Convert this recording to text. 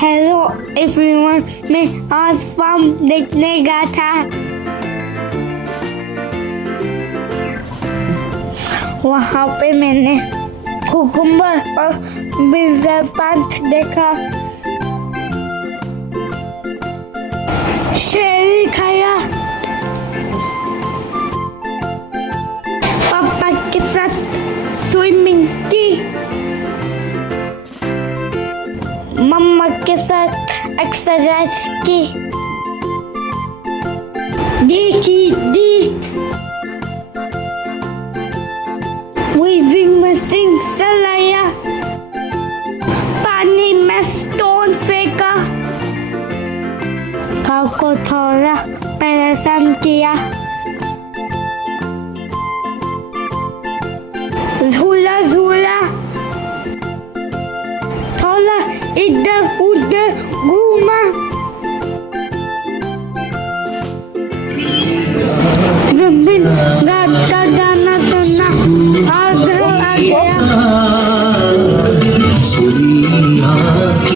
Hello everyone, मैं आज farm देखने गया था। वहाँ पे मैंने कुकुम्बर और बिल्डर प्लांट देखा। शेरी खाया। पापा के साथ स्विमिंग की। मम्मा के साथ एक्सरसाइज की। दी वीविंग मशीन चलाया। पानी में स्टोन फेंका। खाओ को थोड़ा परेशान किया। झूला थोड़ा इधर उधर घूमा। जब दिन रात का गाना सुना और घर आ गया।